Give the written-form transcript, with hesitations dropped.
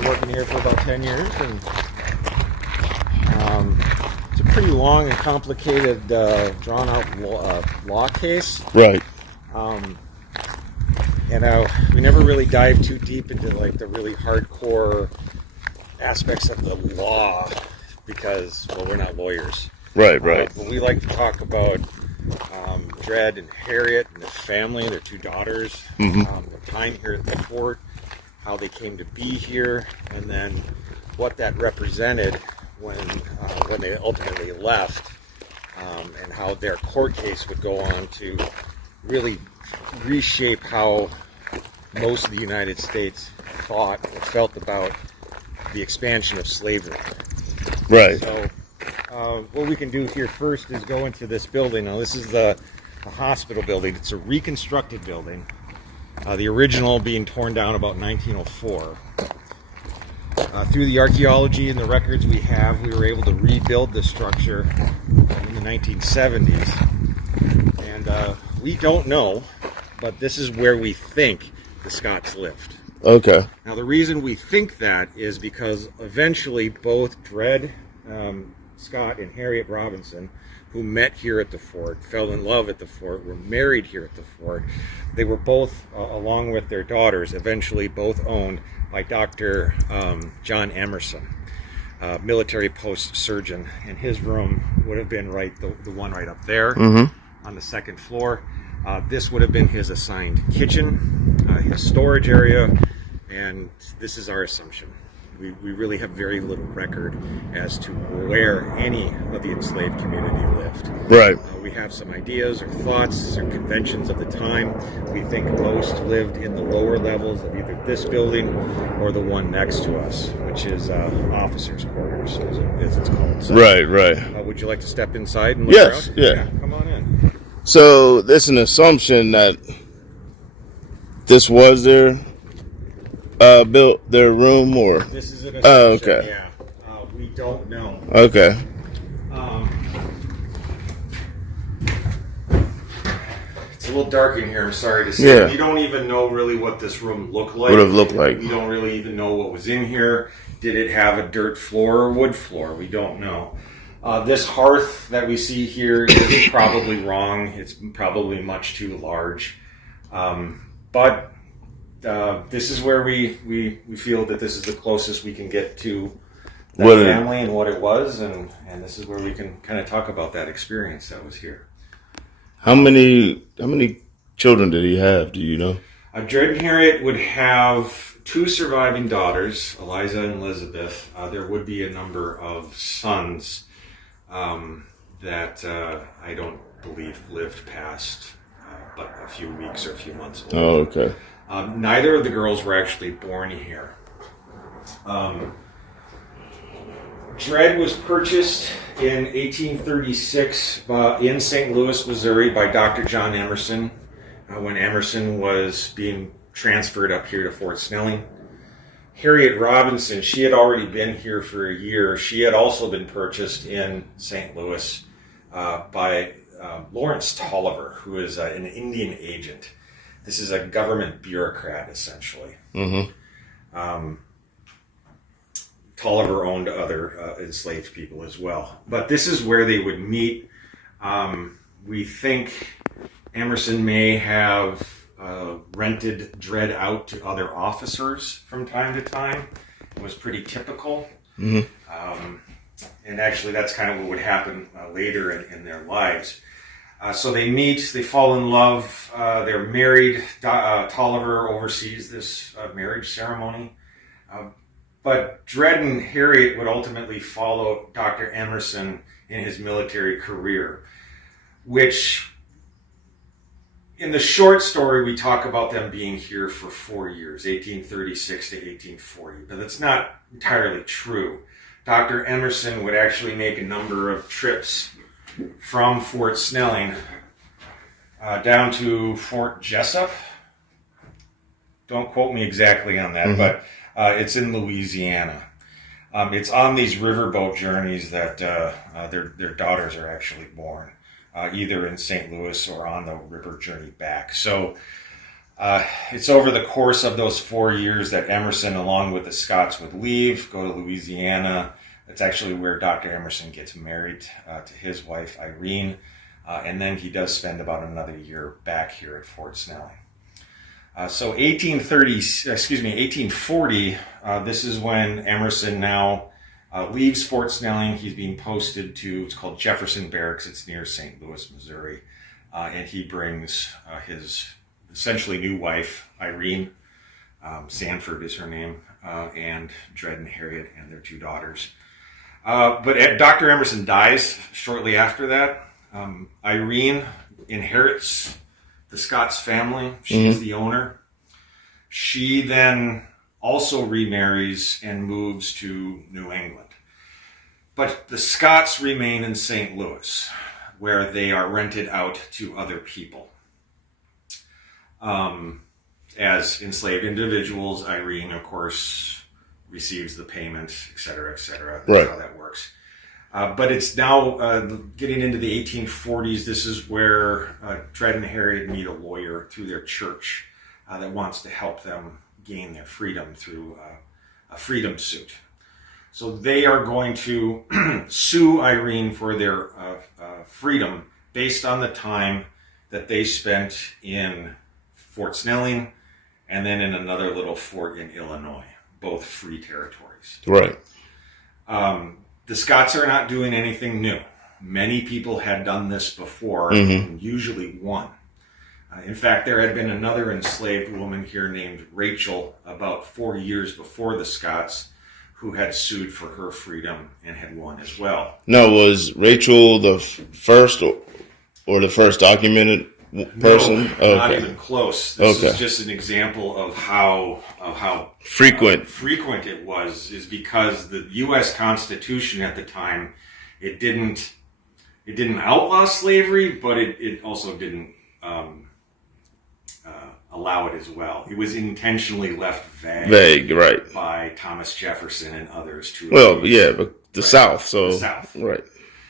been working here for about 10 years, and it's a pretty long and complicated, drawn-out law case. Right. We never really dive too deep into like the really hardcore aspects of the law because, well, we're not lawyers. Right. But we like to talk about Dred and Harriet and their family, their two daughters, their time here at the fort, how they came to be here, and then what that represented when they ultimately left, and how their court case would go on to really reshape how most of the United States thought or felt about the expansion of slavery. Right. So what we can do here first is go into this building. Now this is the hospital building. It's a reconstructed building. The original being torn down about 1904. Through the archaeology and the records we have, we were able to rebuild the structure in the 1970s. And we don't know, but this is where we think the Scotts lived. Okay. Now the reason we think that is because eventually both Dred Scott and Harriet Robinson, who met here at the fort, fell in love at the fort, were married here at the fort. They were both, along with their daughters, eventually both owned by Dr. John Emerson, military post surgeon, and his room would have been the one right up there on the second floor. This would have been his assigned kitchen, his storage area, and this is our assumption. We really have very little record as to where any of the enslaved community lived. Right. We have some ideas or thoughts or conventions of the time. We think most lived in the lower levels of either this building or the one next to us, which is officers' quarters, as it's called. So, right. Would you like to step inside and look around? Yeah. Come on in. So there's an assumption that this was built their room, or this is an assumption. Okay. Yeah, we don't know. Okay. It's a little dark in here. I'm sorry to say. Yeah. We don't even know really what this room looked like. Would have looked like. We don't really even know what was in here. Did it have a dirt floor or wood floor? We don't know. This hearth that we see here is probably wrong. It's probably much too large. But this is where we feel that this is the closest we can get to that family and what it was, and this is where we can kind of talk about that experience that was here. How many children did he have? Do you know? Dred and Harriet would have two surviving daughters, Eliza and Elizabeth. There would be a number of sons that I don't believe lived past but a few weeks or a few months old. Oh, okay. Neither of the girls were actually born here. Dred was purchased in 1836 in St. Louis, Missouri by Dr. John Emerson when Emerson was being transferred up here to Fort Snelling. Harriet Robinson, she had already been here for a year. She had also been purchased in St. Louis by Lawrence Tolliver, who is an Indian agent. This is a government bureaucrat, essentially. Tolliver owned other enslaved people as well. But this is where they would meet. We think Emerson may have rented Dred out to other officers from time to time. It was pretty typical. And actually, that's kind of what would happen later in their lives. So they meet, they fall in love, they're married. Tolliver oversees this marriage ceremony. But Dred and Harriet would ultimately follow Dr. Emerson in his military career, which in the short story, we talk about them being here for 4 years, 1836 to 1840, but that's not entirely true. Dr. Emerson would actually make a number of trips from Fort Snelling down to Fort Jessup. Don't quote me exactly on that, but it's in Louisiana. It's on these riverboat journeys that their daughters are actually born, either in St. Louis or on the river journey back. So It's over the course of those 4 years that Emerson, along with the Scots, would leave, go to Louisiana. That's actually where Dr. Emerson gets married to his wife, Irene. And then he does spend about another year back here at Fort Snelling. So 1840, this is when Emerson now leaves Fort Snelling. He's being posted to, it's called Jefferson Barracks. It's near St. Louis, Missouri. And he brings his essentially new wife, Irene, Sanford is her name, and Dred and Harriet and their 2 daughters. But Dr. Emerson dies shortly after that. Irene inherits the Scots family. She's the owner. She then also remarries and moves to New England. But the Scots remain in St. Louis, where they are rented out to other people. As enslaved individuals, Irene, of course, receives the payment, et cetera, et cetera. That's how that works. But it's now getting into the 1840s. This is where Dred and Harriet meet a lawyer through their church that wants to help them gain their freedom through a freedom suit. So they are going to sue Irene for their freedom based on the time that they spent in Fort Snelling and then in another little fort in Illinois, both free territories. Right. The Scots are not doing anything new. Many people had done this before, and usually won. In fact, there had been another enslaved woman here named Rachel about 4 years before the Scots who had sued for her freedom and had won as well. Now, was Rachel the first or the first documented person? No, not even close. This is just an example of how frequent it was, is because the U.S. Constitution at the time, it didn't outlaw slavery, but it also didn't allow it as well. It was intentionally left vague, right, by Thomas Jefferson and others. But the South, so the South, right.